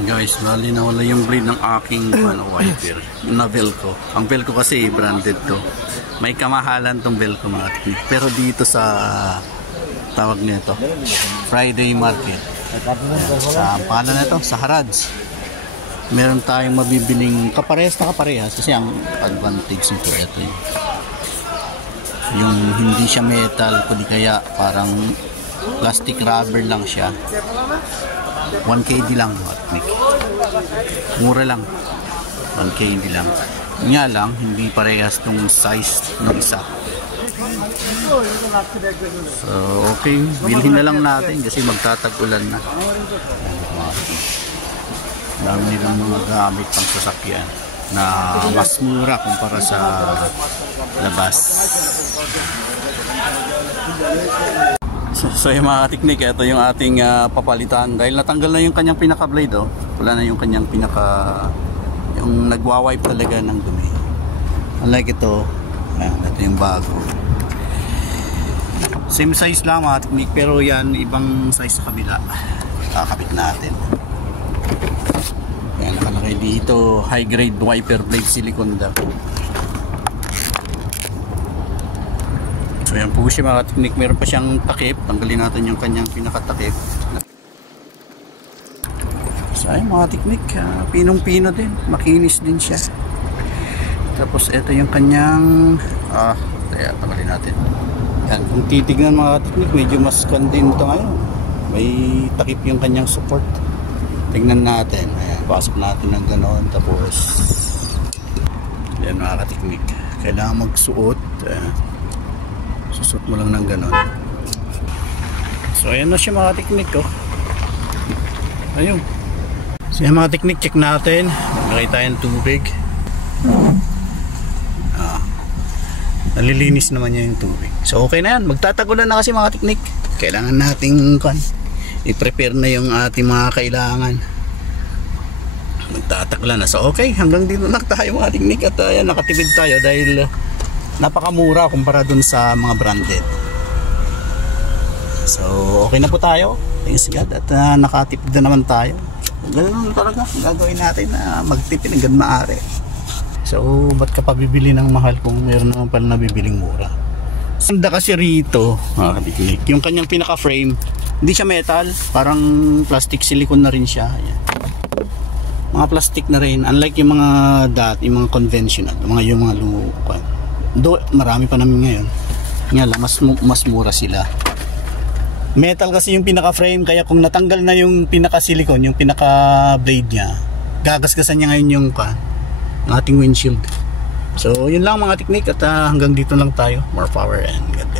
Guys, bali na wala yung blade ng aking wiper na Velcro. Ang Velcro kasi branded to. May kamahalan tong Velcro mga tiknik. Pero dito sa tawag nito Friday Market, sa pangalan na ito, sa Harads, meron tayong mabibiling kaparehas na kaparehas. Kasi ang advantage nito ito yung hindi siya metal, kundi kaya parang plastic rubber lang siya. 1KD lang, mura lang, 1KD lang. Nga lang, hindi parehas tong size ng isa. So, okay, bilhin na lang natin kasi magtatag-ulan na. Dami nilang mga gamit pang sasakyan na mas mura kumpara sa labas. So yung mga teknik, ito yung ating papalitan dahil natanggal na yung kanyang pinaka blade, oh. Wala na yung kanyang pinaka, yung nagwa-wipe talaga ng dumi. Unlike ito, ito yung bago. Same size lang mga teknik, pero yan ibang size sa kabila. Kakabit natin. Yan, nakalagay dito high grade wiper blade silicone daw. So yan po siya mga teknik, meron pa siyang takip. Tanggalin natin yung kanyang pinakatakip. So ayun mga teknik, pinong-pino din, makinis din siya. Tapos ito yung kanyang kaya tanggalin natin. Yan, kung titignan mga teknik, medyo mas din ito ngayon. May takip yung kanyang support. Tingnan natin. Ayan, pasok natin ng ganoon. Tapos yan mga teknik, kailangan magsuot. Susot mo lang ng ganon. So ayan na siya mga teknik, oh. Ayun. So yan mga teknik, check natin. Maglagay tayo ng tubig. Nalilinis naman niya yung tubig. So okay na yan. Magtatagulan na kasi mga teknik. Kailangan nating i-prepare na yung ating mga kailangan. Magtatagulan na. So okay, hanggang dito lang tayo mga teknik. At ayan, nakatipid tayo dahil napakamura kumpara dun sa mga branded. So okay na po tayo, thanks God, at nakatipid na naman tayo. Ganun talaga gagawin natin, na magtipid hanggang maaari. So ba't ka pa bibili ng mahal kung meron naman pala nabibiling mura? Sanda kasi rito yung kanyang pinaka frame, hindi siya metal, parang plastic silicone na rin siya. Ayan. Mga plastic na rin, unlike yung mga yung mga conventional, yung mga lumukan. Do marami pa namin ngayon. Nga lang, mas mura sila. Metal kasi yung pinaka frame, kaya kung natanggal na yung pinaka silicone, yung pinaka blade niya, gagasgasan niya ngayon yung ating windshield. So yun lang mga teknik, at hanggang dito lang tayo. More power and God bless.